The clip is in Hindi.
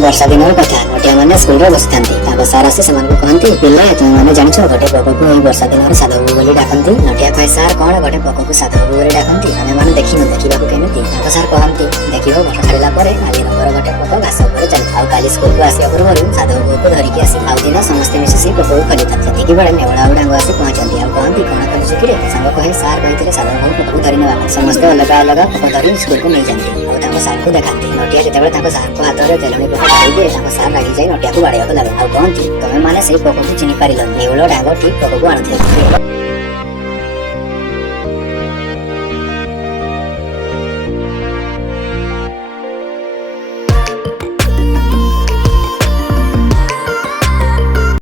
वर्षा दिन कथा नटिया मैंने स्कूल बसी था सार आसी से कहती पिले तुम मैंने जान गोटे पक को वर्षा दिन साधव बोली डाकती नटिया कहे सार कौन गोटे पक को साधव बोली डाकती आम मैंने देखी देखा केमी सार कहती देख वर्षा छाड़ा आज नंबर गोटे पक घास चलता काली स्कूल को आसा पूर्व साधव बो को धरिकी आसी आउ दिन समस्ते मिसी पक को खोली था से बेले नेवड़ा और डांग आसी पहुंचती आ कहती कौन कर कि सांग कहे सार कहते साधव बो पक को धरी ना समस्ते अलग अलग पक धरी स्कूल को नहीं जाती और सार को देखा नटिया जिते सार को हाथ में तेलुणी पक दिए सार लगी जाए नटिया को बाड़े लगे कहती तुम्हें मैंने से पक को चिन्ह पार नेवल डांग ठीक पक को आनुथे।